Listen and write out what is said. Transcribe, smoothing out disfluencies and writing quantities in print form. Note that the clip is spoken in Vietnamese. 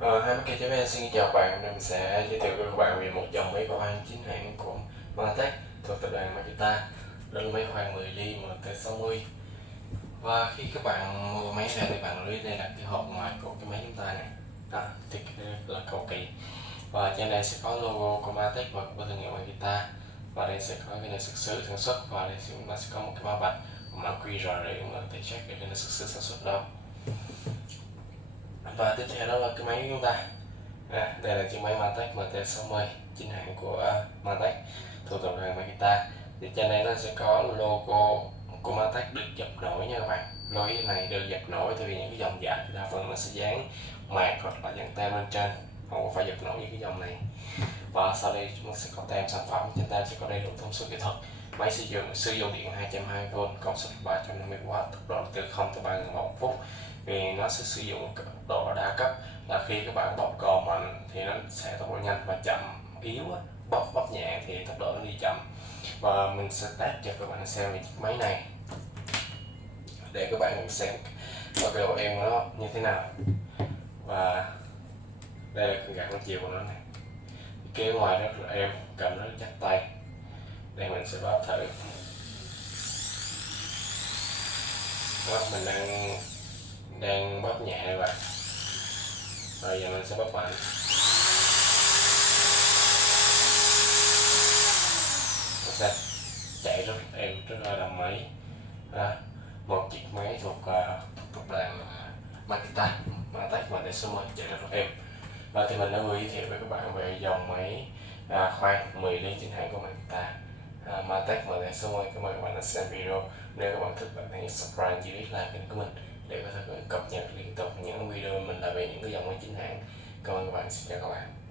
Hai mấy cây bên xin chào bạn, hôm nay mình sẽ giới thiệu với các bạn về một dòng máy khoan chính hãng của Manatech thuộc tập đoàn Makita, đơn máy khoan 10 ly MT60. Và khi các bạn mua máy về thì bạn lưu ý đây là cái hộp ngoài của cái máy chúng ta này, thì rất là cầu kỳ. Và trên đây sẽ có logo của Manatech và của thương hiệu Makita, và đây sẽ có cái nơi xuất xứ sản xuất, và đây chúng ta sẽ có một cái mã vạch, một mã QR để chúng ta có thể check được cái nơi xuất xứ sản xuất đâu. Và tiếp theo đó là cái máy của chúng ta. Đây là chiếc máy Manatech MT60 chính hãng của Manatech thuộc tập đoàn Makita. Thì trên đây nó sẽ có logo của Manatech được dập nổi nha các bạn. Lối này được dập nổi, tại vì những cái dòng dạ thì đa phần nó sẽ dán mạc hoặc là dán tem lên trên, không có phải dập nổi những cái dòng này. Và sau đây chúng ta sẽ có tem sản phẩm, trên tem sẽ có đầy đủ thông số kỹ thuật. Máy sử dụng điện 220V, công suất 350W, tốc độ từ 0 tới 3 một phút. Vì nó sẽ sử dụng cấp độ đa cấp, là khi các bạn bóp cò mạnh thì nó sẽ tốc độ nhanh, và chậm yếu bóp nhẹ thì tốc độ nó đi chậm. Và mình sẽ test cho các bạn xem về chiếc máy này để các bạn xem cái độ êm của nó như thế nào. Và đây là cần gạt một chiều của nó này, kéo ngoài rất là êm, cầm rất chắc tay. Đây mình sẽ bóp thử. Đó, mình đang bóp nhẹ các bạn. Rồi giờ mình sẽ bóp mạnh. Xem chạy rất êm, rất là đầm máy. Một chiếc máy thuộc tập đoàn Makita Manatech MT60 chạy rất là êm. Thì mình đã vừa giới thiệu với các bạn về dòng máy khoan 10 ly chính hãng của Makita, Manatech MT60. Cảm ơn các bạn đã xem video. Nếu các bạn thích, bạn hãy subscribe, chia like kênh của mình để có thể cập nhật liên tục những video mình làm về những cái dòng máy chính hãng. Cảm ơn các bạn, xin chào các bạn.